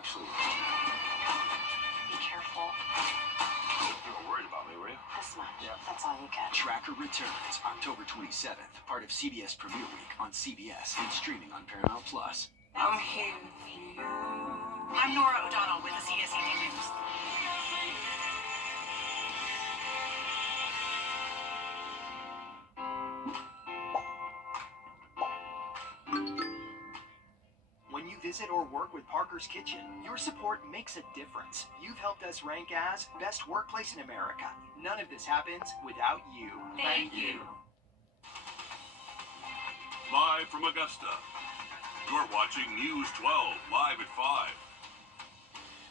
actually. Be careful. You were worried about me, were you? This much. Yeah. That's all you get. Tracker returns October 27th, part of CBS Premiere Week on CBS and streaming on Paramount Plus. I'm here for you. I'm Nora O'Donnell with the CBS Evening News. When you visit or work with Parker's Kitchen, your support makes a difference. You've helped us rank as Best Workplace in America. None of this happens without you. Thank you. Live from Augusta, you're watching News 12, live at 5.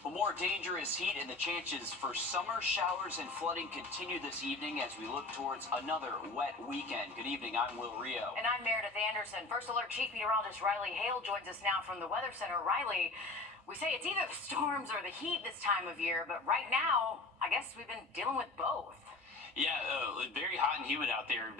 Well, more dangerous heat and the chances for summer showers and flooding continue this evening as we look towards another wet weekend. Good evening, I'm Wrdw. And I'm Meredith Anderson. First Alert Chief Meteorologist Riley Hale joins us now from the Weather Center. Riley, we say it's either the storms or the heat this time of year, but right now, I guess we've been dealing with both. Yeah, very hot and humid out there.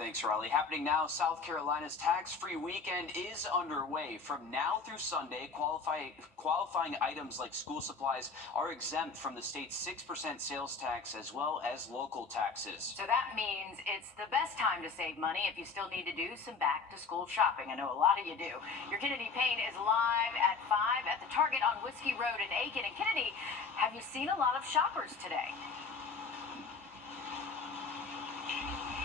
Thanks, Riley. Happening now, South Carolina's tax-free weekend is underway. From now through Sunday, qualifying items like school supplies are exempt from the state's 6% sales tax as well as local taxes. So that means it's the best time to save money if you still need to do some back-to-school shopping. I know a lot of you do. Your Kennedy Payne is live at 5 at the Target on Whiskey Road in Aiken. And Kennedy, have you seen a lot of shoppers today?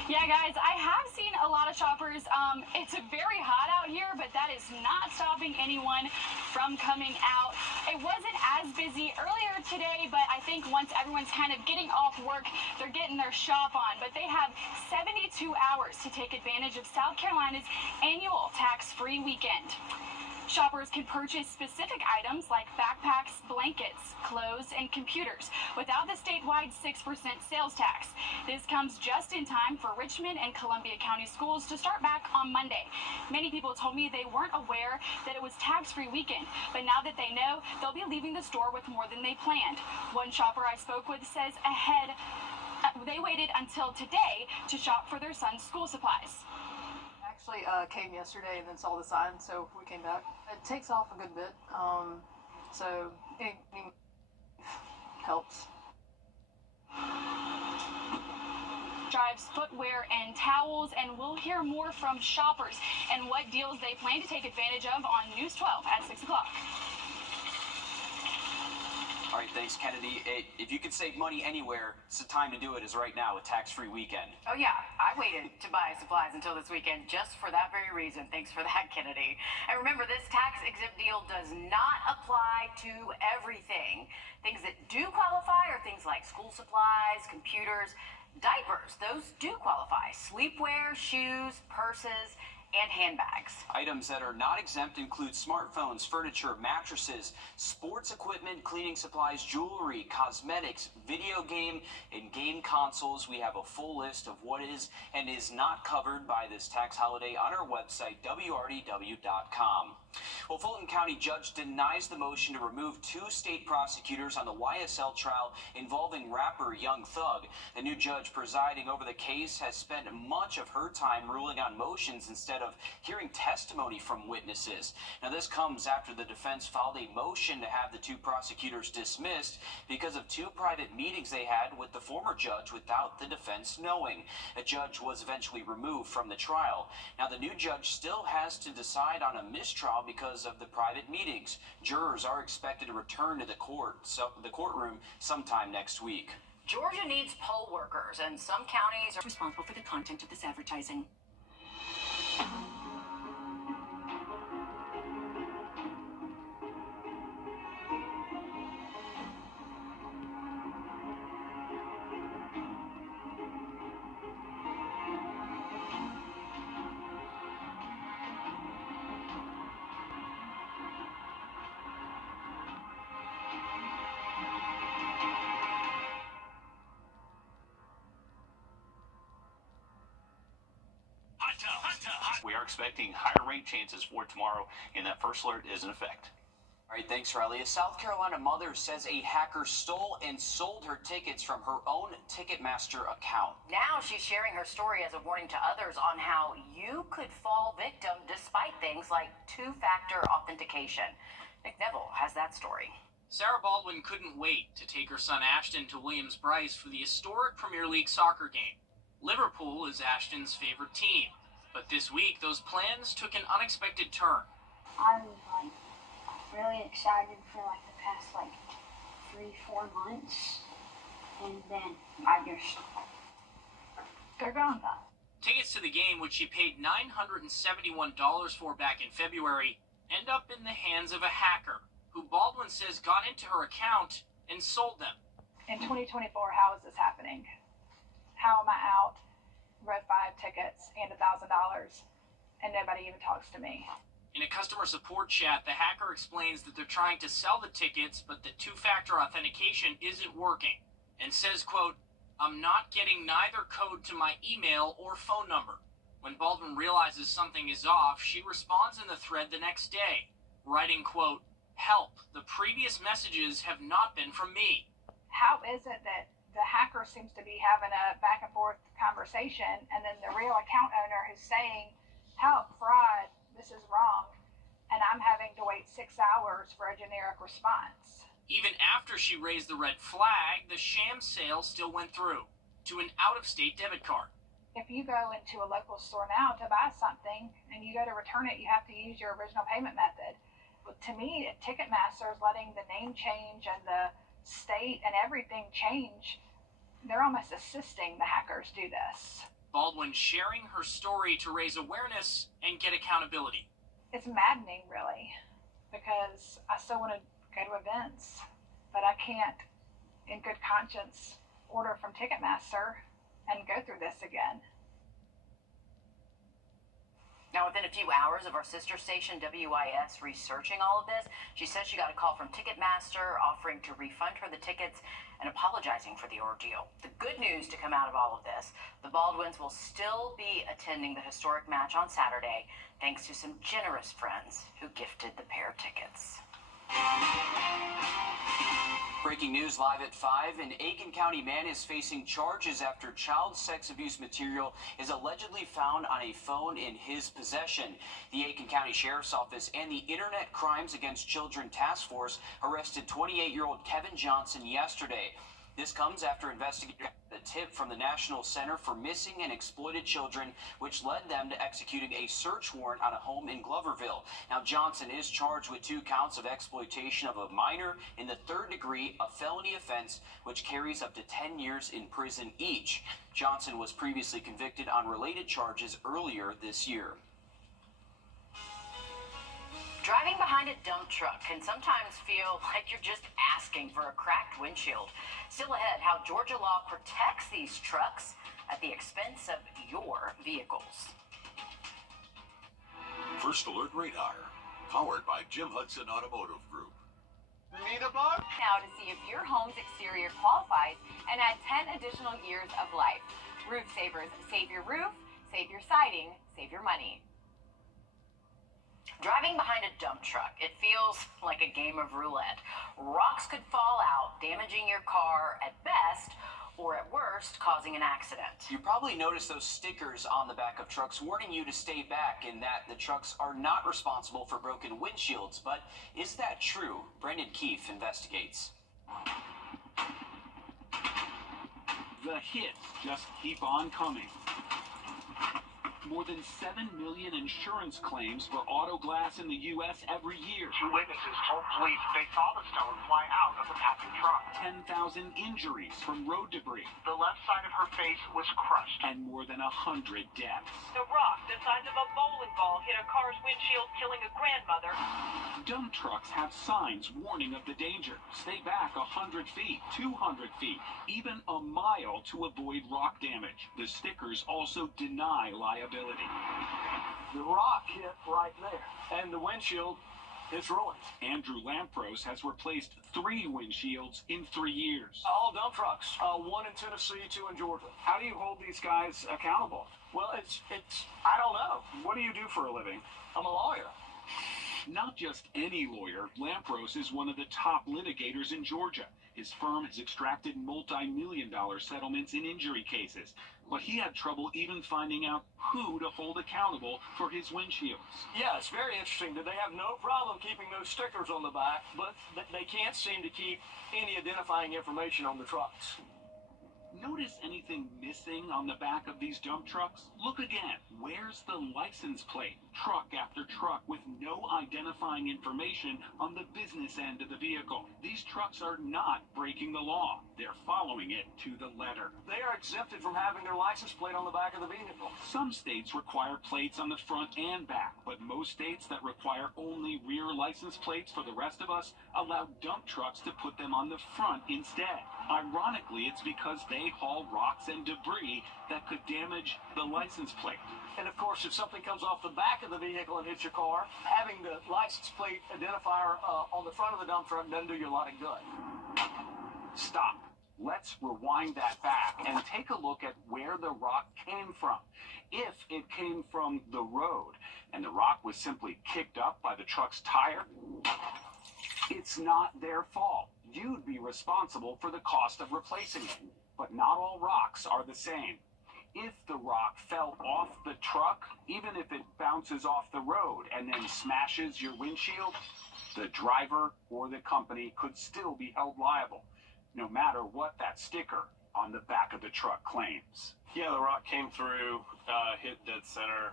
Yeah, guys, I have seen a lot of shoppers. It's very hot out here, but that is not stopping anyone from coming out. It wasn't as busy earlier today, but I think once everyone's kind of getting off work, they're getting their shop on. But they have 72 hours to take advantage of South Carolina's annual tax-free weekend. Shoppers can purchase specific items like backpacks, blankets, clothes, and computers without the statewide 6% sales tax. This comes just in time for Richmond and Columbia County schools to start back on Monday. Many people told me they weren't aware that it was tax-free weekend, but now that they know, they'll be leaving the store with more than they planned. One shopper I spoke with says they waited until today to shop for their son's school supplies. Actually came yesterday and then saw the sign, so we came back. It takes off a good bit, so it helps. Drives footwear and towels, and we'll hear more from shoppers and what deals they plan to take advantage of on News 12 at 6 o'clock. All right, thanks, Kennedy. If you could save money anywhere, it's the time to do it is right now with tax-free weekend. Oh, yeah. I waited to buy supplies until this weekend just for that very reason. Thanks for that, Kennedy. And remember, this tax-exempt deal does not apply to everything. Things that do qualify are things like school supplies, computers, diapers. Those do qualify. Sleepwear, shoes, purses, and handbags. Items that are not exempt include smartphones, furniture, mattresses, sports equipment, cleaning supplies, jewelry, cosmetics, video game, and game consoles. We have a full list of what is and is not covered by this tax holiday on our website, wrdw.com. Well, Fulton County judge denies the motion to remove 2 state prosecutors on the YSL trial involving rapper Young Thug. The new judge presiding over the case has spent much of her time ruling on motions instead of hearing testimony from witnesses. Now, this comes after the defense filed a motion to have the 2 prosecutors dismissed because of 2 private meetings they had with the former judge without the defense knowing. A judge was eventually removed from the trial. Now, the new judge still has to decide on a mistrial because of the private meetings. Jurors are expected to return to the courtroom sometime next week. Georgia needs poll workers, and some counties are Responsible for the content of this advertising. We are expecting higher rain chances for tomorrow, and that first alert is in effect. All right, thanks, Riley. A South Carolina mother says a hacker stole and sold her tickets from her own Ticketmaster account. Now she's sharing her story as a warning to others on how you could fall victim despite things like 2-factor authentication. Nick Neville has that story. Sarah Baldwin couldn't wait to take her son Ashton to Williams-Brice for the historic Premier League soccer game. Liverpool is Ashton's favorite team, but this week those plans took an unexpected turn. I was really excited for the past 3-4 months, and then They're gone. Tickets to the game, which she paid $971 for back in February, end up in the hands of a hacker who Baldwin says got into her account and sold them. In 2024, how is this happening? How am I out Red 5 tickets and $1,000 and nobody even talks to me? In a customer support chat, the hacker explains that they're trying to sell the tickets, but the two-factor authentication isn't working, and says, quote, "I'm not getting neither code to my email or phone number." When Baldwin realizes something is off, she responds in the thread the next day, writing, quote, "Help, the previous messages have not been from me." How is it that the hacker seems to be having a back and forth conversation, and then the real account owner who's saying, "Help, fraud, this is wrong," and I'm having to wait 6 hours for a generic response? Even after she raised the red flag, the sham sale still went through to an out-of-state debit card. If you go into a local store now to buy something and you go to return it, you have to use your original payment method. But to me, Ticketmaster is letting the name change and the state and everything change. They're almost assisting the hackers do this. Baldwin sharing her story to raise awareness and get accountability. It's maddening, really, because I still want to go to events, but I can't, in good conscience, order from Ticketmaster and go through this again. Now, within a few hours of our sister station, WIS, researching all of this, she says she got a call from Ticketmaster offering to refund her the tickets and apologizing for the ordeal. The good news to come out of all of this, the Baldwins will still be attending the historic match on Saturday, thanks to some generous friends who gifted the pair tickets. Breaking news live at 5. An Aiken County man is facing charges after child sex abuse material is allegedly found on a phone in his possession. The Aiken County Sheriff's Office and the Internet Crimes Against Children Task Force arrested 28-year-old Kevin Johnson yesterday. This comes after investigators got a tip from the National Center for Missing and Exploited Children, which led them to executing a search warrant on a home in Gloverville. Now, Johnson is charged with 2 counts of exploitation of a minor in the 3rd degree, a felony offense which carries up to 10 years in prison each. Johnson was previously convicted on related charges earlier this year. Driving behind a dump truck can sometimes feel like you're just asking for a cracked windshield. Still ahead, how Georgia law protects these trucks at the expense of your vehicles. First Alert Radar, powered by Jim Hudson Automotive Group. Need a bug? Now to see if your home's exterior qualifies and add 10 additional years of life. Roof Savers, save your roof, save your siding, save your money. Driving behind a dump truck, it feels like a game of roulette. Rocks could fall out, damaging your car at best, or at worst, causing an accident. You probably noticed those stickers on the back of trucks warning you to stay back and that the trucks are not responsible for broken windshields. But is that true? Brendan Keefe investigates. The hits just keep on coming. More than 7 million insurance claims for auto glass in the U.S. every year. 2 witnesses told police they saw the stone fly out of the passing truck. 10,000 injuries from road debris. The left side of her face was crushed. And more than 100 deaths. The rock the size of a bowling ball hit a car's windshield, killing a grandmother. Dump trucks have signs warning of the danger. Stay back 100 feet, 200 feet, even a mile to avoid rock damage. The stickers also deny liability. The rock hit right there, and the windshield is ruined. Andrew Lampros has replaced 3 windshields in 3 years. All dump trucks, 1 in Tennessee, 2 in Georgia. How do you hold these guys accountable? Well, it's I don't know. What do you do for a living? I'm a lawyer. Not just any lawyer, Lampros is one of the top litigators in Georgia. His firm has extracted multi-million-dollar settlements in injury cases. but he had trouble even finding out who to hold accountable for his windshields. Yeah, it's very interesting that they have no problem keeping those stickers on the back, but they can't seem to keep any identifying information on the trucks. Notice anything missing on the back of these dump trucks? Look again. Where's the license plate? Truck after truck with no identifying information on the business end of the vehicle. These trucks are not breaking the law. They're following it to the letter. They are exempted from having their license plate on the back of the vehicle. Some states require plates on the front and back, but most states that require only rear license plates for the rest of us allow dump trucks to put them on the front instead. Ironically, it's because they haul rocks and debris that could damage the license plate. And of course, if something comes off the back of the vehicle and hits your car, having the license plate identifier on the front of the dump truck doesn't do you a lot of good. Stop. Let's rewind that back and take a look at where the rock came from. If it came from the road and the rock was simply kicked up by the truck's tire, it's not their fault. You'd be responsible for the cost of replacing it. But not all rocks are the same. If the rock fell off the truck, even if it bounces off the road and then smashes your windshield, the driver or the company could still be held liable, no matter what that sticker on the back of the truck claims. Yeah, the rock came through, hit dead center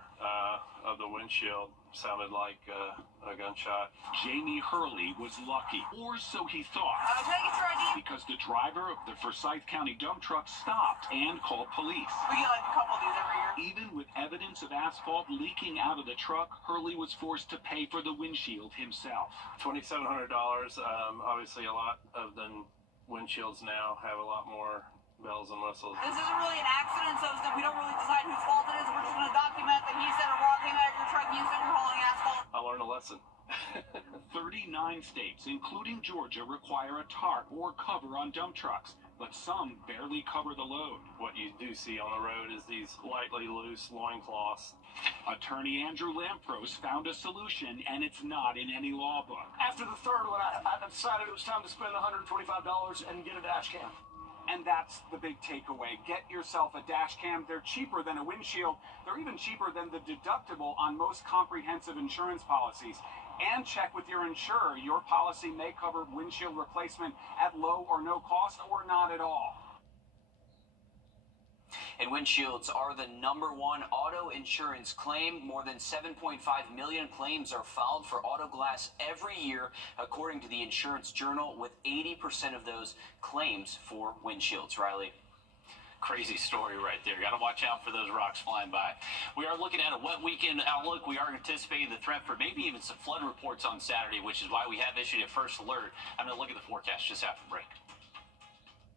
of the windshield. Sounded like a gunshot. Jamie Hurley was lucky, or so he thought, Can I get your ID? because the driver of the Forsyth County dump truck stopped and called police. We get like a couple of these every year. Even with evidence of asphalt leaking out of the truck, Hurley was forced to pay for the windshield himself. $2,700. Obviously, a lot of the windshields now have a lot more bells and whistles. This isn't really an accident, so we don't really decide whose fault it is. We're just going to document that he said a rock came out of your truck, you said you're hauling asphalt. I learned a lesson. 39 states, including Georgia, require a tarp or cover on dump trucks, but some barely cover the load. What you do see on the road is these lightly loose loincloths. Attorney Andrew Lampros found a solution, and it's not in any law book. After the third one, I decided it was time to spend $125 and get a dash cam. And that's the big takeaway. Get yourself a dash cam. They're cheaper than a windshield. They're even cheaper than the deductible on most comprehensive insurance policies. And check with your insurer. Your policy may cover windshield replacement at low or no cost, or not at all. And windshields are the #1 auto insurance claim. More than 7.5 million claims are filed for auto glass every year, according to the Insurance Journal, with 80% of those claims for windshields. Riley. Crazy story right there. Got to watch out for those rocks flying by. We are looking at a wet weekend outlook. We are anticipating the threat for maybe even some flood reports on Saturday, which is why we have issued a first alert. I'm going to look at the forecast just after the break.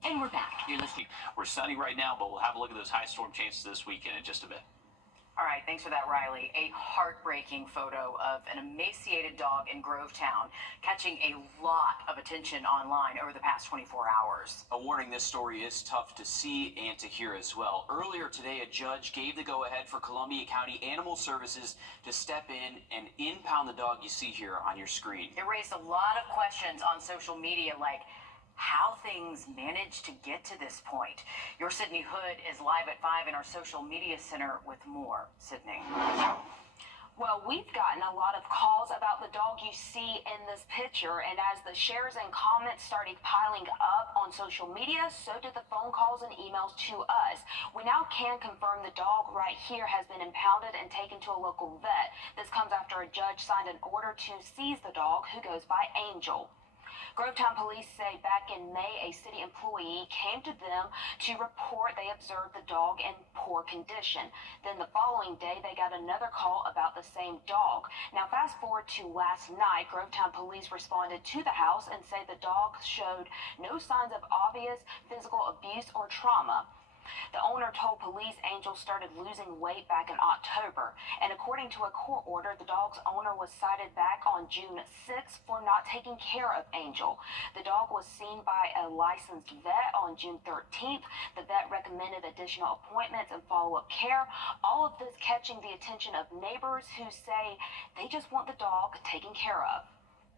And we're back. You're listening. We're sunny right now, but we'll have a look at those high storm chances this weekend in just a bit. All right, thanks for that, Riley. A heartbreaking photo of an emaciated dog in Grovetown catching a lot of attention online over the past 24 hours. A warning, this story is tough to see and to hear as well. Earlier today, a judge gave the go-ahead for Columbia County Animal Services to step in and impound the dog you see here on your screen. It raised a lot of questions on social media, like how things managed to get to this point. Your Sydney Hood is live at 5 in our social media center with more. Sydney. Well, we've gotten a lot of calls about the dog you see in this picture, and as the shares and comments started piling up on social media, so did the phone calls and emails to us. We now can confirm the dog right here has been impounded and taken to a local vet. This comes after a judge signed an order to seize the dog, who goes by Angel. Grovetown police say back in May, a city employee came to them to report they observed the dog in poor condition. Then the following day, they got another call about the same dog. Now, fast forward to last night, Grovetown police responded to the house and say the dog showed no signs of obvious physical abuse or trauma. The owner told police Angel started losing weight back in October, and according to a court order, the dog's owner was cited back on June 6th for not taking care of Angel. The dog was seen by a licensed vet on June 13th. The vet recommended additional appointments and follow-up care, all of this catching the attention of neighbors who say they just want the dog taken care of.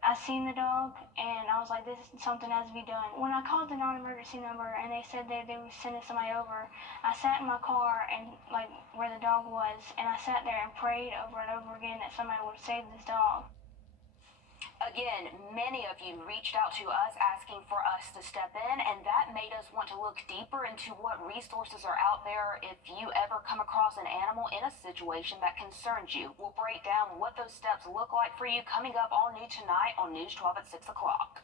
I seen the dog, and I was like, this is something has to be done. When I called the non-emergency number, and they said that they were sending somebody over, I sat in my car and like where the dog was, and I sat there and prayed over and over again that somebody would save this dog. Again, many of you reached out to us asking for us to step in, and that made us want to look deeper into what resources are out there if you ever come across an animal in a situation that concerns you. We'll break down what those steps look like for you coming up all new tonight on News 12 at 6 o'clock.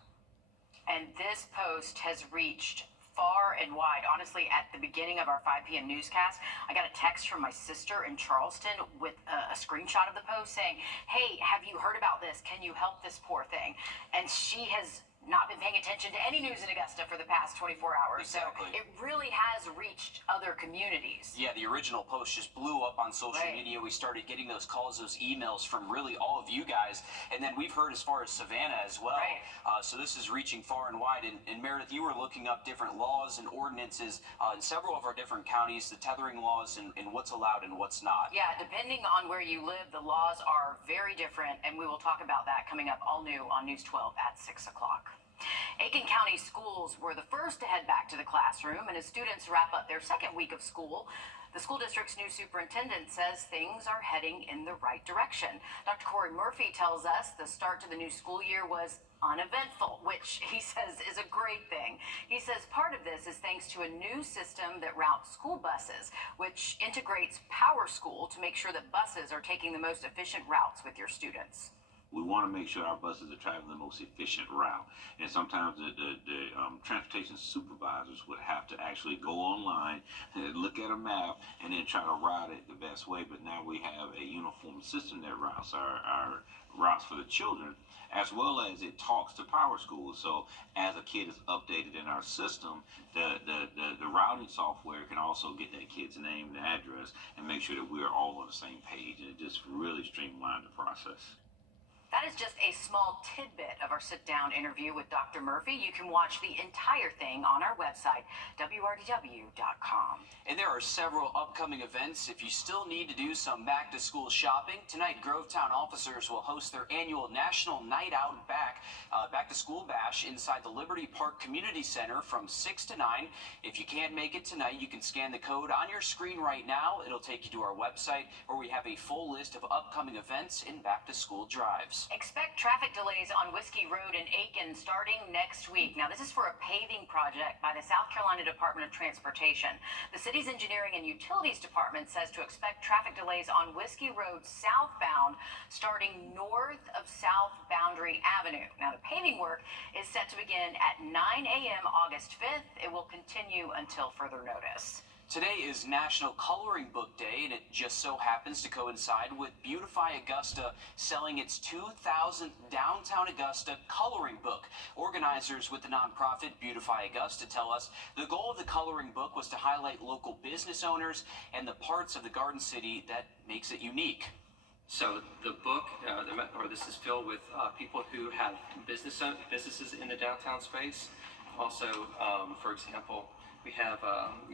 And this post has reached far and wide. Honestly, at the beginning of our 5 p.m. newscast, I got a text from my sister in Charleston with a screenshot of the post saying, hey, have you heard about this? Can you help this poor thing? And she has not been paying attention to any news in Augusta for the past 24 hours. Exactly. So it really has reached other communities. Yeah, the original post just blew up on social media. We started getting those calls, those emails from really all of you guys. And then we've heard as far as Savannah as well. So this is reaching far and wide. And Meredith, you were looking up different laws and ordinances in several of our different counties, the tethering laws and what's allowed and what's not. Yeah, depending on where you live, the laws are very different. And we will talk about that coming up all new on News 12 at 6 o'clock. Aiken County schools were the first to head back to the classroom, and as students wrap up their second week of school, the school district's new superintendent says things are heading in the right direction. Dr. Corey Murphy tells us the start to the new school year was uneventful, which he says is a great thing. He says part of this is thanks to a new system that routes school buses, which integrates Power School to make sure that buses are taking the most efficient routes with your students. We want to make sure our buses are traveling the most efficient route. And sometimes the transportation supervisors would have to actually go online, look at a map, and then try to route it the best way. But now we have a uniform system that routes our routes for the children, as well as it talks to Power School. So as a kid is updated in our system, the routing software can also get that kid's name and address and make sure that we're all on the same page. And it just really streamlined the process. That is just a small tidbit of our sit-down interview with Dr. Murphy. You can watch the entire thing on our website, wrdw.com. And there are several upcoming events. If you still need to do some back-to-school shopping, tonight Grovetown officers will host their annual National Night Out Back-to-School Bash inside the Liberty Park Community Center from 6 to 9. If you can't make it tonight, you can scan the code on your screen right now. It'll take you to our website where we have a full list of upcoming events and back-to-school drives. Expect traffic delays on Whiskey Road in Aiken starting next week. Now, this is for a paving project by the South Carolina Department of Transportation. The city's Engineering and Utilities Department says to expect traffic delays on Whiskey Road southbound starting north of South Boundary Avenue. Now, the paving work is set to begin at 9 a.m. August 5th. It will continue until further notice. Today is National Coloring Book Day, and it just so happens to coincide with Beautify Augusta selling its 2000th Downtown Augusta coloring book. Organizers with the nonprofit Beautify Augusta tell us the goal of the coloring book was to highlight local business owners and the parts of the Garden City that makes it unique. So the book, this is filled with people who have businesses in the downtown space. Also, for example, we have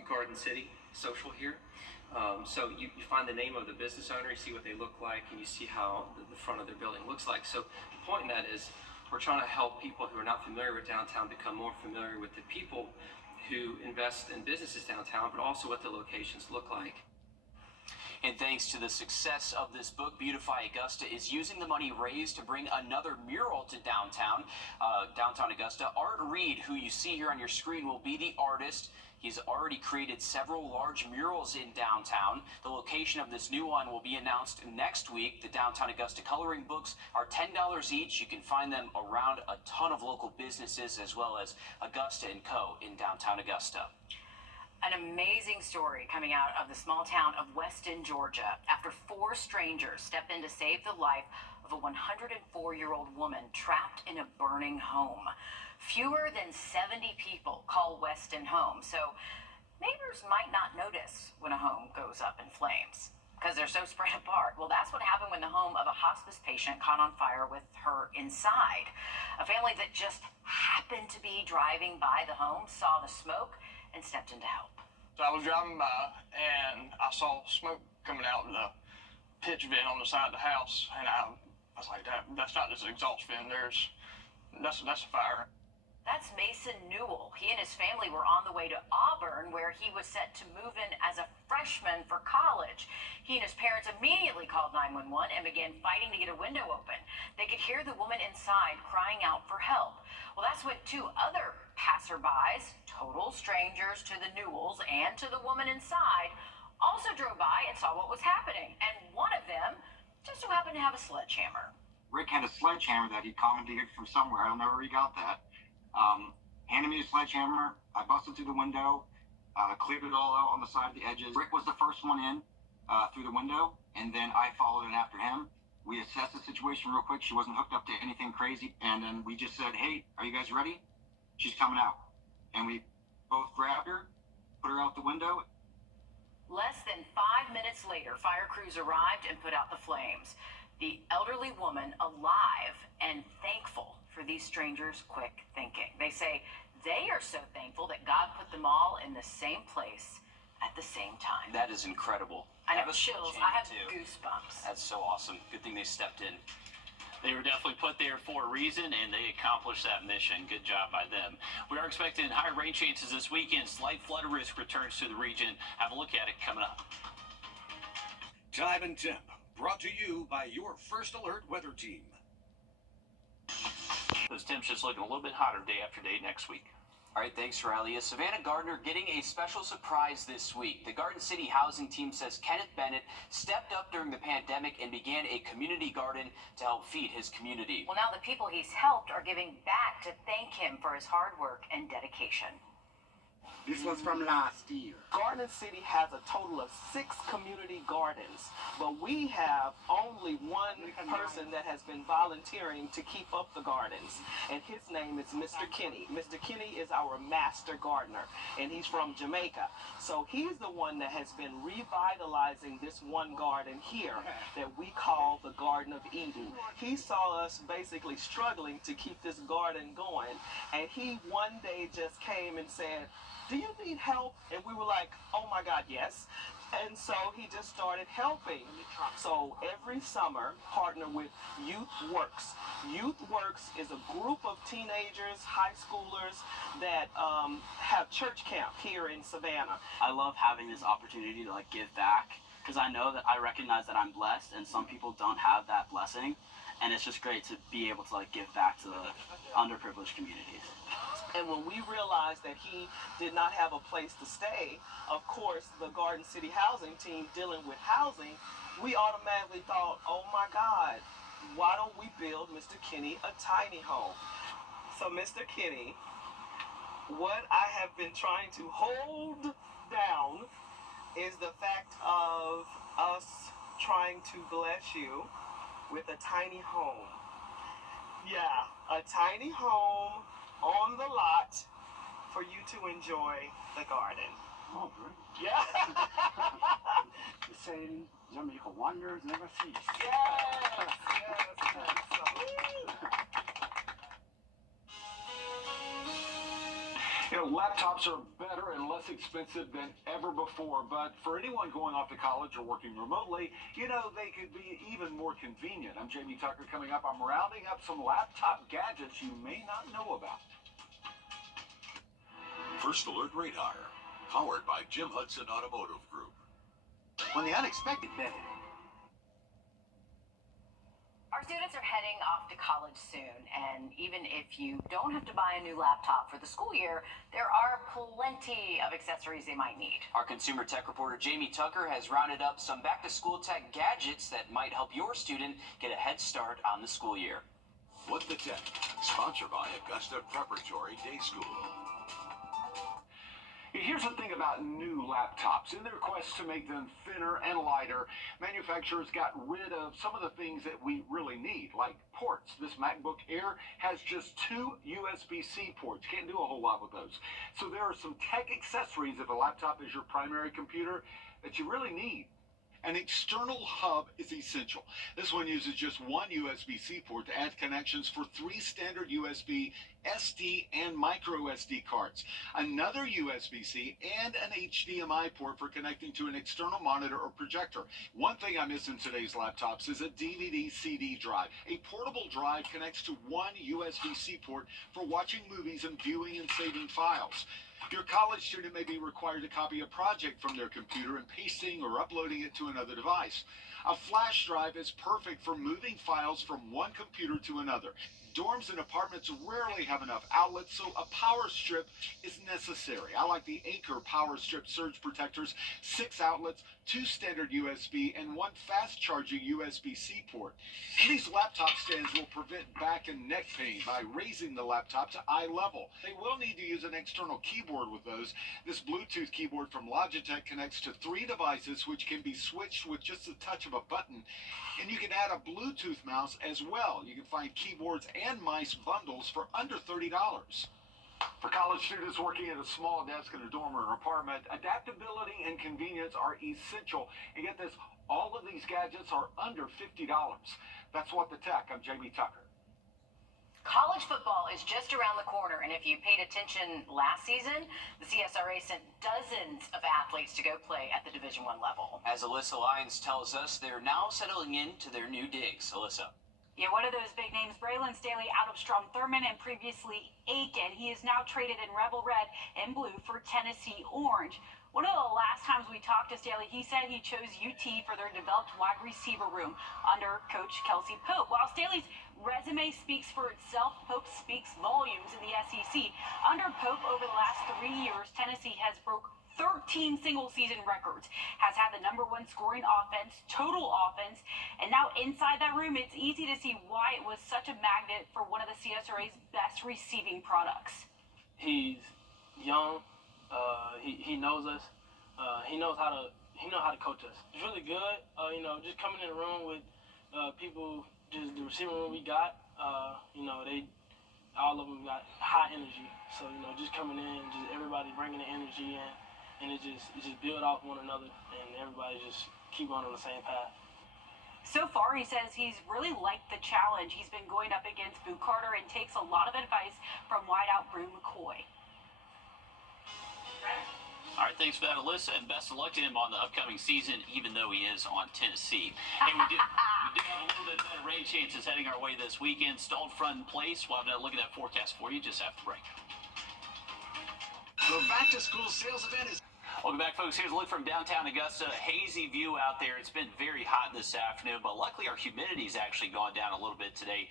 Garden City Social here. So you find the name of the business owner, you see what they look like, and you see how the front of their building looks like. So the point in that is we're trying to help people who are not familiar with downtown become more familiar with the people who invest in businesses downtown, but also what the locations look like. And thanks to the success of this book, Beautify Augusta is using the money raised to bring another mural to downtown Augusta. Art Reed, who you see here on your screen, will be the artist. He's already created several large murals in downtown. The location of this new one will be announced next week. The Downtown Augusta coloring books are $10 each. You can find them around a ton of local businesses as well as Augusta & Co. in downtown Augusta. An amazing story coming out of the small town of Weston, Georgia, after 4 strangers stepped in to save the life of a 104-year-old woman trapped in a burning home. Fewer than 70 people call Weston home, so neighbors might not notice when a home goes up in flames because they're so spread apart. Well, that's what happened when the home of a hospice patient caught on fire with her inside. A family that just happened to be driving by the home saw the smoke and stepped in to help. So I was driving by and I saw smoke coming out of the pitch vent on the side of the house, and I I was like, that's not just an exhaust fan. That's a fire. That's Mason Newell. He and his family were on the way to Auburn, where he was set to move in as a freshman for college. He and his parents immediately called 911 and began fighting to get a window open. They could hear the woman inside crying out for help. Well, that's when two other passerbys, total strangers to the Newells and to the woman inside, also drove by and saw what was happening. And one of them just so happened to have a sledgehammer. Rick had a sledgehammer that he commandeered from somewhere. I don't know where he got that. Handed me a sledgehammer. I busted through the window, cleared it all out on the side of the edges. Rick was the first one in through the window, and then I followed in after him. We assessed the situation real quick. She wasn't hooked up to anything crazy, and then we just said, "Hey, are you guys ready? She's coming out." And we both grabbed her, put her out the window. Less than 5 minutes later, fire crews arrived and put out the flames. The elderly woman alive and thankful for these strangers' quick thinking. They say they are so thankful that God put them all in the same place at the same time. That is incredible. I have That was chills. Jamie, I have too. goosebumps. That's so awesome. Good thing they stepped in. They were definitely put there for a reason, and they accomplished that mission. Good job by them. We are expecting high rain chances this weekend. Slight flood risk returns to the region. Have a look at it coming up. Time and temp, brought to you by your First Alert weather team. Those temps just looking a little bit hotter day after day next week. All right, thanks, Riley. Is Savannah Gardner getting a special surprise this week? The Garden City housing team says Kenneth Bennett stepped up during the pandemic and began a community garden to help feed his community. Well, now the people he's helped are giving back to thank him for his hard work and dedication. This was from last year. Garden City has a total of 6 community gardens, but we have only one person that has been volunteering to keep up the gardens, and his name is Mr. Kenny. Mr. Kenny is our master gardener, and he's from Jamaica. So he's the one that has been revitalizing this one garden here that we call the Garden of Eden. He saw us basically struggling to keep this garden going, and he one day just came and said, "Do you need help?" And we were like, "Oh my God, yes." And so he just started helping. So every summer, partner with Youth Works. Youth Works is a group of teenagers, high schoolers that have church camp here in Savannah. I love having this opportunity to give back, because I know that I recognize that I'm blessed and some people don't have that blessing, and it's just great to be able to give back to the underprivileged communities. And when we realized that he did not have a place to stay, of course, the Garden City housing team dealing with housing, we automatically thought, oh my God, why don't we build Mr. Kenny a tiny home? So Mr. Kenny, what I have been trying to hold down is the fact of us trying to bless you with a tiny home. Yeah, a tiny home on the lot for you to enjoy the garden. Oh, great. Yeah. The saying, Jamaica wonders never cease. Yes. Laptops are better and less expensive than ever before, but for anyone going off to college or working remotely, they could be even more convenient. I'm Jamie Tucker. Coming up, I'm rounding up some laptop gadgets you may not know about. First Alert Radar, powered by Jim Hudson Automotive Group. When the unexpected hit. Our students are heading off to college soon, and even if you don't have to buy a new laptop for the school year, there are plenty of accessories they might need. Our consumer tech reporter Jamie Tucker has rounded up some back-to-school tech gadgets that might help your student get a head start on the school year. What the Tech, sponsored by Augusta Preparatory Day School. Here's the thing about new laptops. In their quest to make them thinner and lighter, manufacturers got rid of some of the things that we really need, like ports. This MacBook Air has just 2 USB-C ports. Can't do a whole lot with those. So there are some tech accessories if a laptop is your primary computer that you really need. An external hub is essential. This one uses just one USB-C port to add connections for 3 standard USB, SD, and micro SD cards. Another USB-C and an HDMI port for connecting to an external monitor or projector. One thing I miss in today's laptops is a DVD-CD drive. A portable drive connects to one USB-C port for watching movies and viewing and saving files. Your college student may be required to copy a project from their computer and pasting or uploading it to another device. A flash drive is perfect for moving files from one computer to another. Dorms and apartments rarely have enough outlets, so a power strip is necessary. I like the Anchor Power Strip Surge Protectors, 6 outlets, 2 standard USB, and 1 fast-charging USB-C port. And these laptop stands will prevent back and neck pain by raising the laptop to eye level. They will need to use an external keyboard with those. This Bluetooth keyboard from Logitech connects to 3 devices, which can be switched with just the touch of a button. And you can add a Bluetooth mouse as well. You can find keyboards and mice bundles for under $30. For college students working at a small desk in a dorm or an apartment, adaptability and convenience are essential. And get this, all of these gadgets are under $50. That's What the Tech. I'm Jamie Tucker. College football is just around the corner, and if you paid attention last season, the CSRA sent dozens of athletes to go play at the Division I level. As Alyssa Lyons tells us, they're now settling into their new digs. Alyssa. Yeah, one of those big names, Braylon Staley, out of Strom Thurmond and previously Aiken. He is now traded in Rebel Red and Blue for Tennessee Orange. One of the last times we talked to Staley, he said he chose UT for their developed wide receiver room under Coach Kelsey Pope. While Staley's resume speaks for itself, Pope speaks volumes in the SEC. Under Pope, over the last 3 years, Tennessee has broke 13 single-season records, has had the #1 scoring offense, total offense, and now inside that room, it's easy to see why it was such a magnet for one of the CSRA's best receiving products. He's young. He knows us. He knows how to coach us. It's really good. Just coming in the room with people, just the receiving room we got. All of them got high energy. So just coming in, just everybody bringing the energy in. And it just build off one another, and everybody just keep on the same path. So far, he says he's really liked the challenge. He's been going up against Boo Carter and takes a lot of advice from wideout Brew McCoy. All right, thanks for that, Alyssa, and best of luck to him on the upcoming season, even though he is on Tennessee. Hey, we do have a little bit better rain chances heading our way this weekend. Stalled front in place. We'll have a look at that forecast for you just after the break. The back-to-school sales event is... Welcome back, folks. Here's a look from downtown Augusta. A hazy view out there. It's been very hot this afternoon, but luckily our humidity's actually gone down a little bit today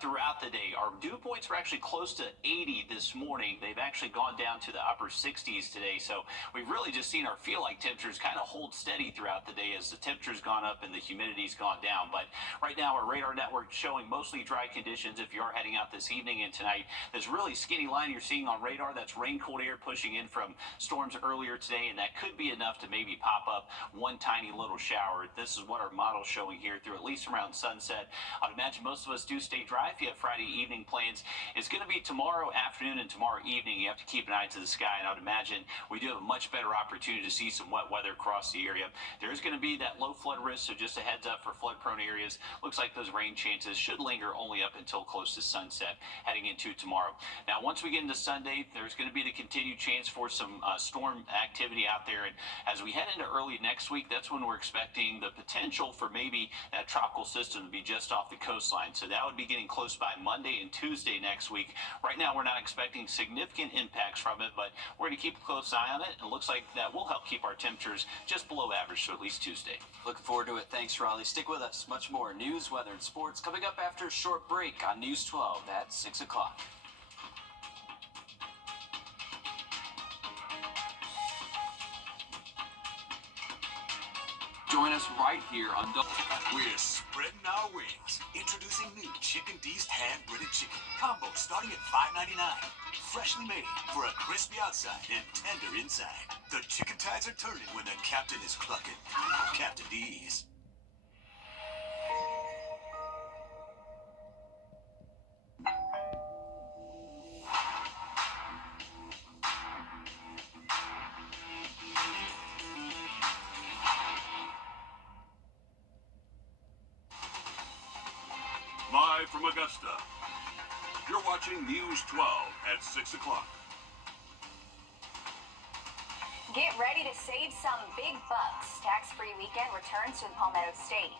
throughout the day. Our dew points were actually close to 80 this morning. They've actually gone down to the upper 60s today, so we've really just seen our feel-like temperatures kind of hold steady throughout the day as the temperature's gone up and the humidity's gone down. But right now, our radar network showing mostly dry conditions if you are heading out this evening and tonight. This really skinny line you're seeing on radar, that's rain-cold air pushing in from storms earlier today, and that could be enough to maybe pop up one tiny little shower. This is what our model's showing here through at least around sunset. I'd imagine most of us do stay dry if you have Friday evening plans. It's going to be tomorrow afternoon and tomorrow evening. You have to keep an eye to the sky, and I'd imagine we do have a much better opportunity to see some wet weather across the area. There is going to be that low flood risk, so just a heads up for flood-prone areas. Looks like those rain chances should linger only up until close to sunset heading into tomorrow. Now, once we get into Sunday, there's going to be the continued chance for some storm activity out there. And as we head into early next week, that's when we're expecting the potential for maybe that tropical system to be just off the coastline. So that would be getting close by Monday and Tuesday next week. Right now, we're not expecting significant impacts from it, but we're going to keep a close eye on it. It looks like that will help keep our temperatures just below average, so at least Tuesday. Looking forward to it. Thanks, Riley. Stick with us. Much more news, weather, and sports coming up after a short break on News 12 at 6 o'clock. Join us right here on the... We're spreading our wings. Introducing new Chicken Deist hand-breaded chicken. Combo starting at $5.99. Freshly made for a crispy outside and tender inside. The chicken tides are turning when the captain is clucking. Captain D's. Live from Augusta. You're watching News 12 at 6 o'clock. Get ready to save some big bucks. Tax-free weekend returns to the Palmetto State.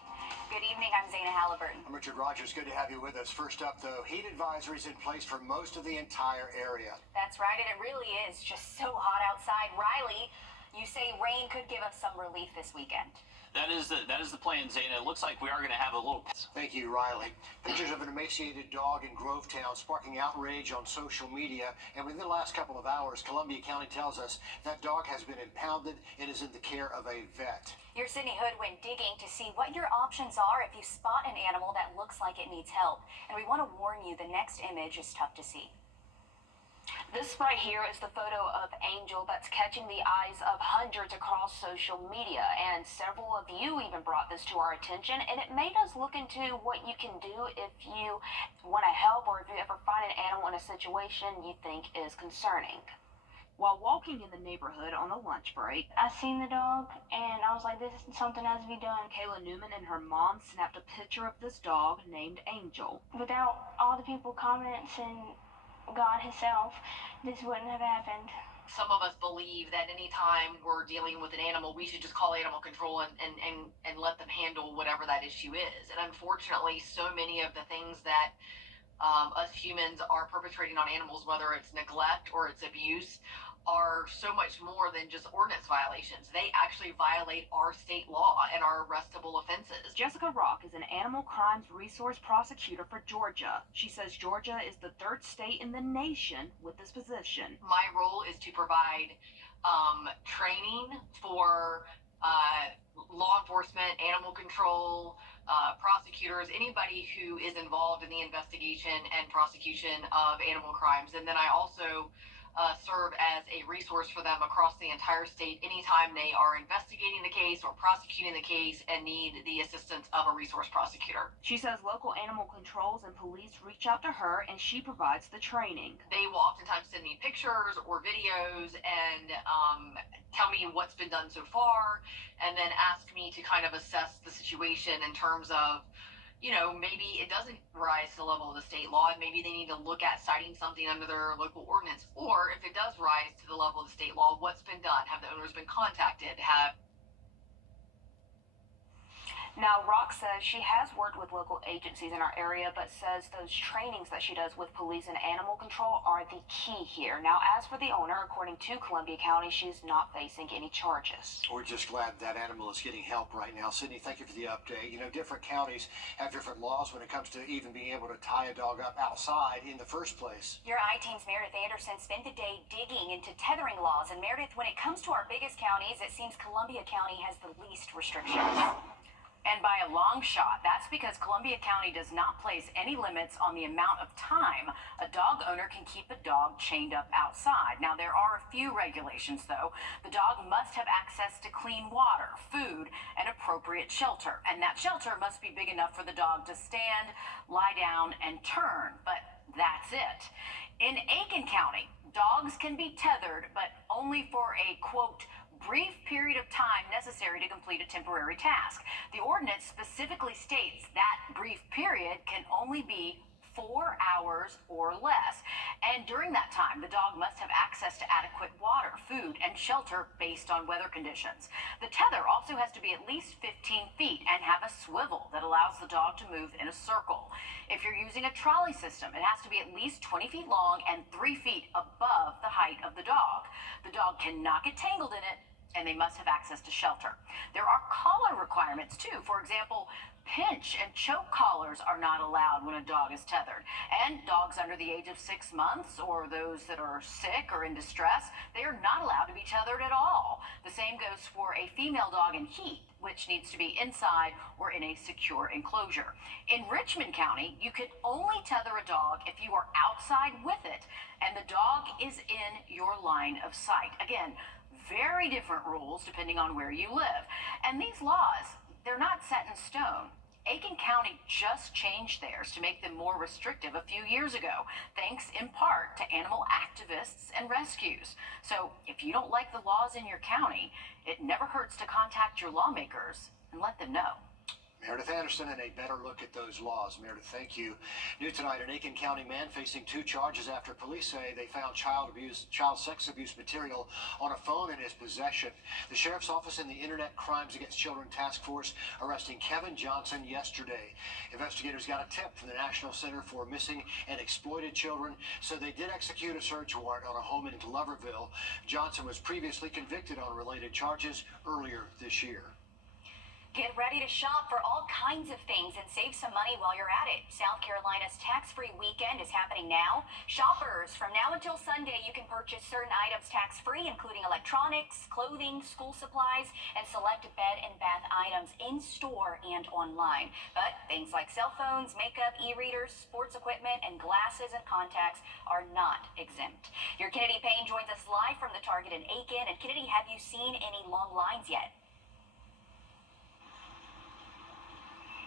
Good evening, I'm Zana Halliburton. I'm Richard Rogers. Good to have you with us. First up, though, heat advisories in place for most of the entire area. That's right, and it really is just so hot outside. Riley, you say rain could give us some relief this weekend. That is the plan, Zana. It looks like we are going to have a little. Thank you, Riley. Pictures of an emaciated dog in Grovetown sparking outrage on social media, and within the last couple of hours, Columbia County tells us that dog has been impounded and is in the care of a vet. Your Sydney Hood went digging to see what your options are if you spot an animal that looks like it needs help. And we want to warn you, the next image is tough to see. This right here is the photo of Angel that's catching the eyes of hundreds across social media, and several of you even brought this to our attention, and it made us look into what you can do if you want to help or if you ever find an animal in a situation you think is concerning. While walking in the neighborhood on a lunch break, I seen the dog and I was like, this is something has to be done. Kayla Newman and her mom snapped a picture of this dog named Angel. Without all the people comments and God himself, this wouldn't have happened. Some of us believe that anytime we're dealing with an animal, we should just call animal control and let them handle whatever that issue is. And unfortunately, so many of the things that us humans are perpetrating on animals, whether it's neglect or it's abuse, are so much more than just ordinance violations. They actually violate our state law and are arrestable offenses. Jessica Rock is an animal crimes resource prosecutor for Georgia. She says Georgia is the third state in the nation with this position. My role is to provide training for law enforcement, animal control, prosecutors, anybody who is involved in the investigation and prosecution of animal crimes. And then I also serve as a resource for them across the entire state anytime they are investigating the case or prosecuting the case and need the assistance of a resource prosecutor. She says local animal controls and police reach out to her and she provides the training. They will oftentimes send me pictures or videos and tell me what's been done so far, and then ask me to kind of assess the situation in terms of, you know, maybe it doesn't rise to the level of the state law and maybe they need to look at citing something under their local ordinance. Or if it does rise to the level of the state law, what's been done? Have the owners been contacted? Now, Rock says she has worked with local agencies in our area, but says those trainings that she does with police and animal control are the key here. Now, as for the owner, according to Columbia County, she's not facing any charges. We're just glad that animal is getting help right now. Sydney, thank you for the update. You know, different counties have different laws when it comes to even being able to tie a dog up outside in the first place. Your I-Team's Meredith Anderson spent the day digging into tethering laws. And Meredith, when it comes to our biggest counties, it seems Columbia County has the least restrictions. And by a long shot, that's because Columbia County does not place any limits on the amount of time a dog owner can keep a dog chained up outside. Now, there are a few regulations, though. The dog must have access to clean water, food, and appropriate shelter. And that shelter must be big enough for the dog to stand, lie down, and turn. But that's it. In Aiken County, dogs can be tethered, but only for a, quote, brief period of time necessary to complete a temporary task. The ordinance specifically states that brief period can only be 4 hours or less. And during that time, the dog must have access to adequate water, food, and shelter based on weather conditions. The tether also has to be at least 15 feet and have a swivel that allows the dog to move in a circle. If you're using a trolley system, it has to be at least 20 feet long and 3 feet above the height of the dog. The dog cannot get tangled in it, and they must have access to shelter. There are collar requirements too. For example, pinch and choke collars are not allowed when a dog is tethered. And dogs under the age of 6 months or those that are sick or in distress, they are not allowed to be tethered at all. The same goes for a female dog in heat, which needs to be inside or in a secure enclosure. In Richmond County, you can only tether a dog if you are outside with it and the dog is in your line of sight. Again, very different rules depending on where you live. And these laws, they're not set in stone. Aiken County just changed theirs to make them more restrictive a few years ago, thanks in part to animal activists and rescues. So if you don't like the laws in your county, it never hurts to contact your lawmakers and let them know. Meredith Anderson, and a better look at those laws. Meredith, thank you. New tonight, an Aiken County man facing 2 charges after police say they found child sex abuse material on a phone in his possession. The Sheriff's Office and the Internet Crimes Against Children Task Force arresting Kevin Johnson yesterday. Investigators got a tip from the National Center for Missing and Exploited Children, so they did execute a search warrant on a home in Gloverville. Johnson was previously convicted on related charges earlier this year. Get ready to shop for all kinds of things and save some money while you're at it. South Carolina's tax-free weekend is happening now. Shoppers, from now until Sunday, you can purchase certain items tax-free, including electronics, clothing, school supplies, and select bed and bath items in-store and online. But things like cell phones, makeup, e-readers, sports equipment, and glasses and contacts are not exempt. Your Kennedy Payne joins us live from the Target in Aiken. And Kennedy, have you seen any long lines yet?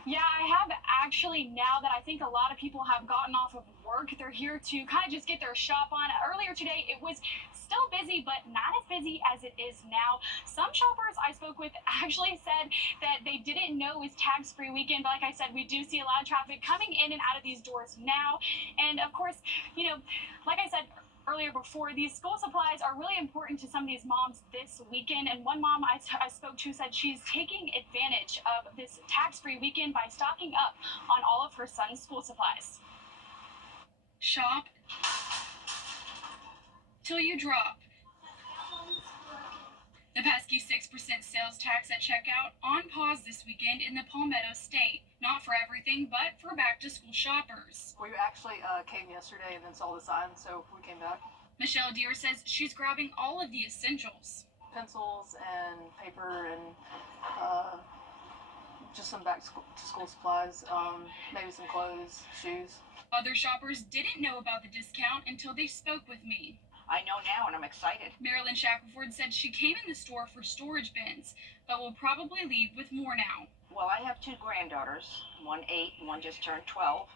Yeah, I have actually. Now that I think a lot of people have gotten off of work, they're here to kind of just get their shop on. Earlier today, it was still busy, but not as busy as it is now. Some shoppers I spoke with actually said that they didn't know it was tax-free weekend, but like I said, we do see a lot of traffic coming in and out of these doors now. And of course, you know, like I said earlier before, these school supplies are really important to some of these moms this weekend. And one mom I spoke to said she's taking advantage of this tax-free weekend by stocking up on all of her son's school supplies. Shop till you drop. The pesky 6% sales tax at checkout on pause this weekend in the Palmetto State. Not for everything, but for back-to-school shoppers. We actually came yesterday and then saw the sign, so we came back. Michelle Deere says she's grabbing all of the essentials. Pencils and paper and just some back-to-school supplies, maybe some clothes, shoes. Other shoppers didn't know about the discount until they spoke with me. I know now, and I'm excited. Marilyn Shackelford said she came in the store for storage bins, but will probably leave with more now. Well, I have 2 granddaughters, one 8 and one just turned 12,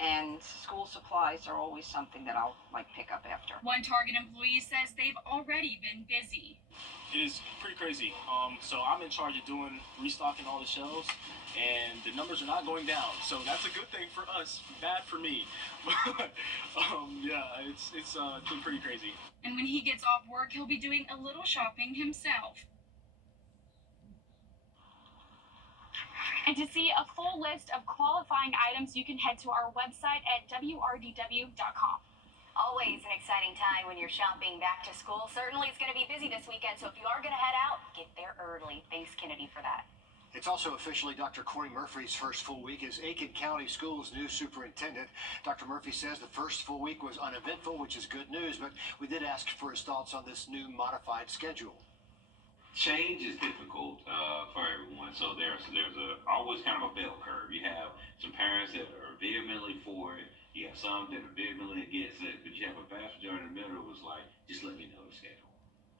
and school supplies are always something that I'll pick up after. One Target employee says they've already been busy. It is pretty crazy. So I'm in charge of restocking all the shelves, and the numbers are not going down. So that's a good thing for us, bad for me. But yeah, it's been pretty crazy. And when he gets off work, he'll be doing a little shopping himself. And to see a full list of qualifying items, you can head to our website at wrdw.com. Always an exciting time when you're shopping back to school. Certainly it's going to be busy this weekend, so if you are going to head out, get there early. Thanks, Kennedy, for that. It's also officially Dr. Corey Murphy's first full week as Aiken County Schools' new superintendent. Dr. Murphy says the first full week was uneventful, which is good news, but we did ask for his thoughts on this new modified schedule. Change is difficult for everyone, so there's always kind of a bell curve. You have some parents that are vehemently for it. You have some that are vehemently against it, but you have a vast majority in the middle who was like, just let me know the schedule.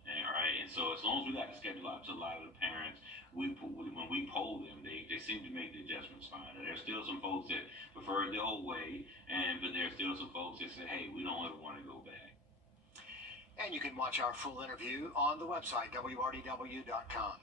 All right, and so as long as we got the schedule out to a lot of the parents, when we poll them, they seem to make the adjustments fine. And there's still some folks that prefer it the old way, but there's still some folks that say, hey, we don't ever want to go back. And you can watch our full interview on the website, wrdw.com.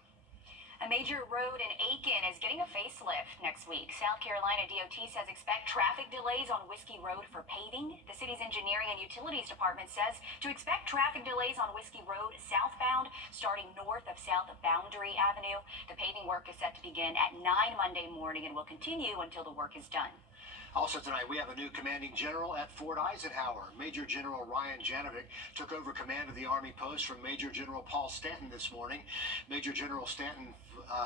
A major road in Aiken is getting a facelift next week. South Carolina DOT says expect traffic delays on Whiskey Road for paving. The city's engineering and utilities department says to expect traffic delays on Whiskey Road southbound starting north of South Boundary Avenue. The paving work is set to begin at 9 Monday morning and will continue until the work is done. Also tonight, we have a new commanding general at Fort Eisenhower. Major General Ryan Janovic took over command of the Army post from Major General Paul Stanton this morning. Major General Stanton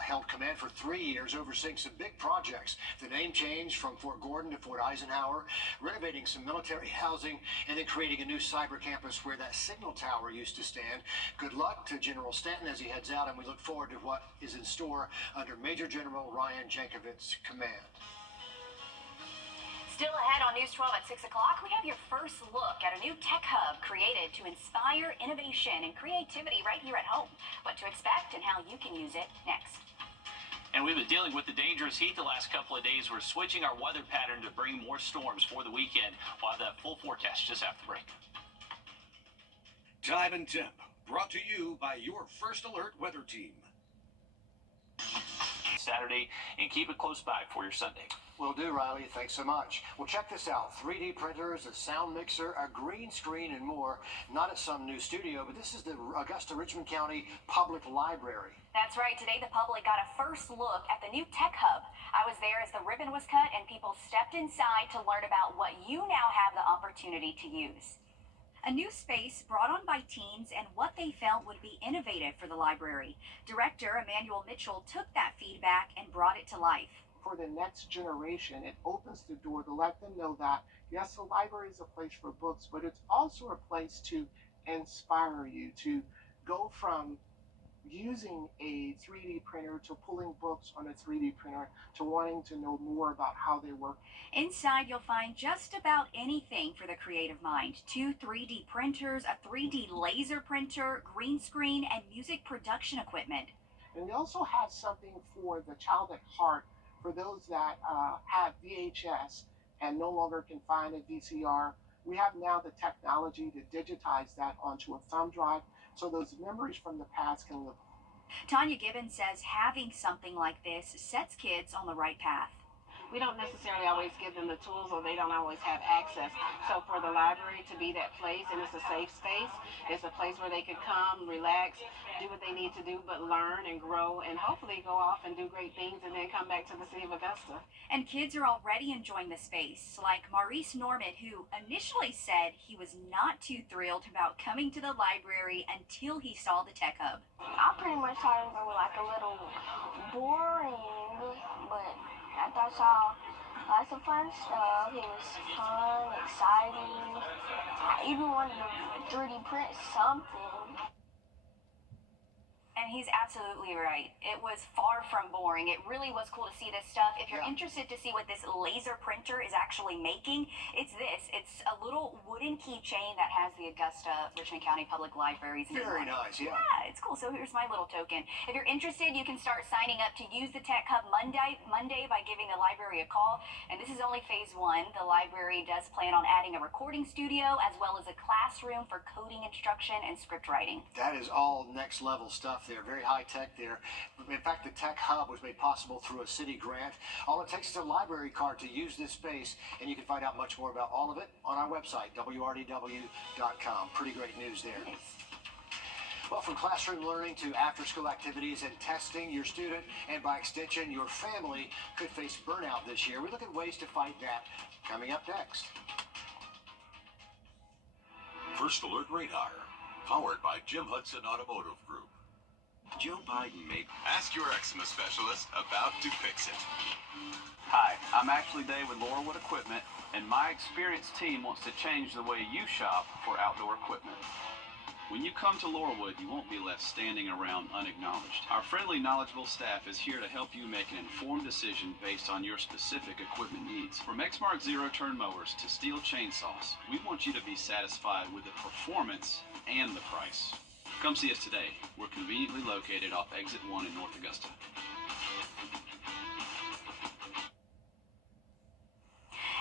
held command for 3 years, overseeing some big projects. The name change from Fort Gordon to Fort Eisenhower, renovating some military housing, and then creating a new cyber campus where that signal tower used to stand. Good luck to General Stanton as he heads out, and we look forward to what is in store under Major General Ryan Jankovic's command. Still ahead on News 12 at 6 o'clock, we have your first look at a new tech hub created to inspire innovation and creativity right here at home. What to expect and how you can use it next. And we've been dealing with the dangerous heat the last couple of days. We're switching our weather pattern to bring more storms for the weekend. We'll have that full forecast just after the break. Time and Temp, brought to you by your First Alert Weather Team. Saturday, and keep it close by for your Sunday. Will do, Riley. Thanks so much. Well, check this out. 3D printers, a sound mixer, a green screen, and more. Not at some new studio, but this is the Augusta Richmond County Public Library. That's right. Today, the public got a first look at the new tech hub. I was there as the ribbon was cut and people stepped inside to learn about what you now have the opportunity to use. A new space brought on by teens and what they felt would be innovative for the library. Director Emmanuel Mitchell took that feedback and brought it to life. For the next generation, it opens the door to let them know that, yes, the library is a place for books, but it's also a place to inspire you to go from using a 3D printer to pulling books on a 3D printer to wanting to know more about how they work. Inside, you'll find just about anything for the creative mind. 2 3D printers, a 3D laser printer, green screen, and music production equipment. And we also have something for the child at heart, for those that have VHS and no longer can find a VCR. We have now the technology to digitize that onto a thumb drive so those memories from the past can live. Tanya Gibbons says having something like this sets kids on the right path. We don't necessarily always give them the tools, or they don't always have access. So for the library to be that place, and it's a safe space, it's a place where they can come, relax, do what they need to do, but learn and grow and hopefully go off and do great things and then come back to the city of Augusta. And kids are already enjoying the space, like Maurice Norman, who initially said he was not too thrilled about coming to the library until he saw the tech hub. I pretty much thought it was like a little boring, but after I saw lots of fun stuff, it was fun, exciting. I even wanted to 3D print something. And he's absolutely right. It was far from boring. It really was cool to see this stuff. If you're interested to see what this laser printer is actually making, it's this. It's a little wooden keychain that has the Augusta Richmond County Public Libraries. Very nice, yeah. Yeah, it's cool. So here's my little token. If you're interested, you can start signing up to use the Tech Hub Monday by giving the library a call. And this is only phase 1. The library does plan on adding a recording studio as well as a classroom for coding instruction and script writing. That is all next level stuff there. Very high tech there. In fact, the Tech Hub was made possible through a city grant. All it takes is a library card to use this space, and you can find out much more about all of it on our website, wrdw.com. Pretty great news there. Well, from classroom learning to after-school activities and testing, your student and by extension your family could face burnout this year. We look at ways to fight that coming up next. First Alert Radar, powered by Jim Hudson Automotive Group. Joe Biden made... Ask your eczema specialist about to fix it. Hi, I'm actually Dave with Laurelwood Equipment, and my experienced team wants to change the way you shop for outdoor equipment. When you come to Laurelwood, you won't be left standing around unacknowledged. Our friendly, knowledgeable staff is here to help you make an informed decision based on your specific equipment needs. From Exmark zero-turn mowers to steel chainsaws, we want you to be satisfied with the performance and the price. Come see us today. We're conveniently located off Exit 1 in North Augusta.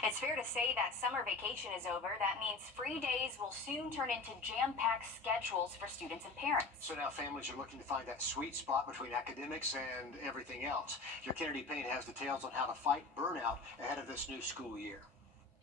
It's fair to say that summer vacation is over. That means free days will soon turn into jam-packed schedules for students and parents. So now families are looking to find that sweet spot between academics and everything else. Your Kennedy Payne has details on how to fight burnout ahead of this new school year.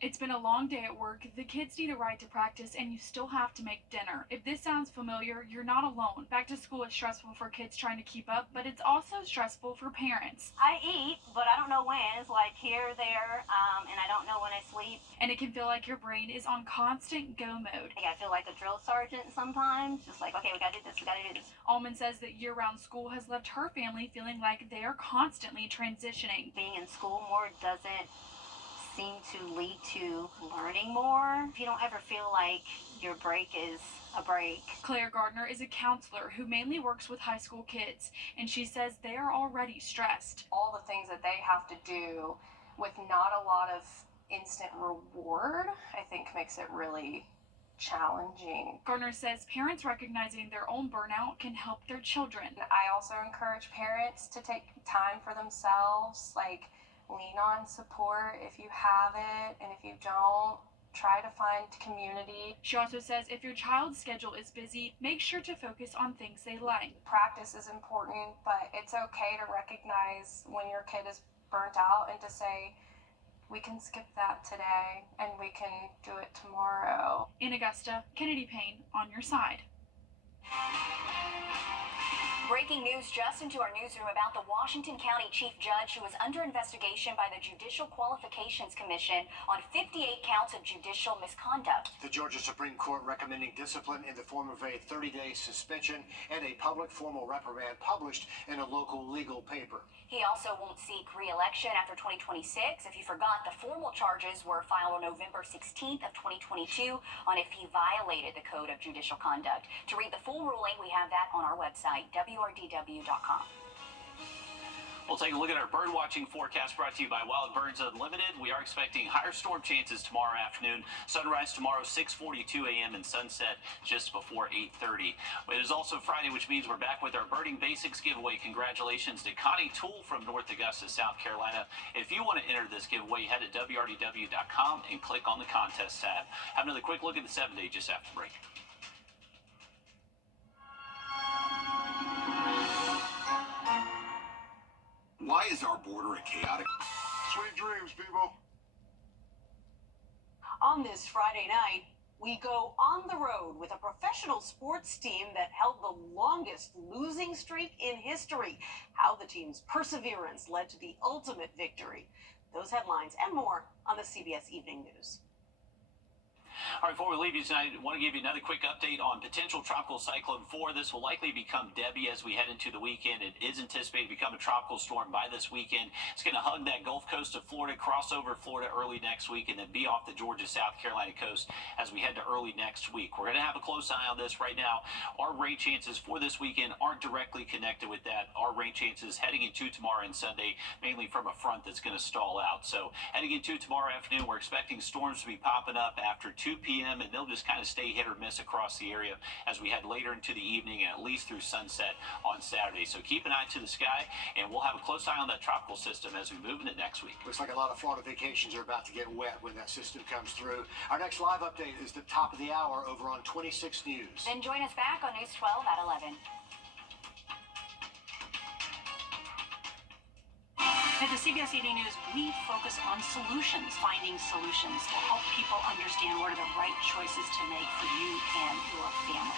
It's been a long day at work, the kids need a ride to practice, and you still have to make dinner. If this sounds familiar, you're not alone. Back to school is stressful for kids trying to keep up, but it's also stressful for parents. I eat, but I don't know when. It's like here, there, and I don't know when I sleep. And it can feel like your brain is on constant go mode. I feel like a drill sergeant sometimes, just like, okay, we gotta do this, we gotta do this. Almond says that year-round school has left her family feeling like they are constantly transitioning. Being in school more doesn't seem to lead to learning more. If you don't ever feel like your break is a break. Claire Gardner is a counselor who mainly works with high school kids, and she says they are already stressed. All the things that they have to do with not a lot of instant reward, I think makes it really challenging. Gardner says parents recognizing their own burnout can help their children. I also encourage parents to take time for themselves, like lean on support if you have it, and if you don't, try to find community. She also says if your child's schedule is busy, make sure to focus on things they like. Practice is important, but it's okay to recognize when your kid is burnt out and to say, we can skip that today and we can do it tomorrow. In Augusta, Kennedy Payne on your side. Breaking news just into our newsroom about the Washington County Chief Judge who is under investigation by the Judicial Qualifications Commission on 58 counts of judicial misconduct. The Georgia Supreme Court recommending discipline in the form of a 30-day suspension and a public formal reprimand published in a local legal paper. He also won't seek re-election after 2026. If you forgot, the formal charges were filed on November 16th of 2022 on if he violated the Code of Judicial Conduct. To read the full ruling, we have that on our website, wrdw.com. We'll take a look at our bird watching forecast brought to you by Wild Birds Unlimited. We are expecting higher storm chances tomorrow afternoon. Sunrise tomorrow, 6:42 a.m. and sunset just before 8:30. It is also Friday, which means we're back with our Birding Basics giveaway. Congratulations to Connie Toole from North Augusta, South Carolina. If you want to enter this giveaway, head to wrdw.com and click on the contest tab. Have another quick look at the 7-day just after break. Why is our border a chaotic? Sweet dreams, people. On this Friday night, we go on the road with a professional sports team that held the longest losing streak in history. How the team's perseverance led to the ultimate victory. Those headlines and more on the CBS Evening News. All right, before we leave you tonight, I want to give you another quick update on potential Tropical Cyclone 4. This will likely become Debbie as we head into the weekend. It is anticipated to become a tropical storm by this weekend. It's going to hug that Gulf Coast of Florida, cross over Florida early next week, and then be off the Georgia-South Carolina coast as we head to early next week. We're going to have a close eye on this right now. Our rain chances for this weekend aren't directly connected with that. Our rain chances heading into tomorrow and Sunday, mainly from a front that's going to stall out. So heading into tomorrow afternoon, we're expecting storms to be popping up after 2 p.m., and they'll just kind of stay hit or miss across the area as we head later into the evening and at least through sunset on Saturday. So keep an eye to the sky, and we'll have a close eye on that tropical system as we move into next week. Looks like a lot of Florida vacations are about to get wet when that system comes through. Our next live update is the top of the hour over on 26 News. Then join us back on News 12 at 11. At the CBS Evening News, we focus on solutions, finding solutions to help people understand what are the right choices to make for you and your family.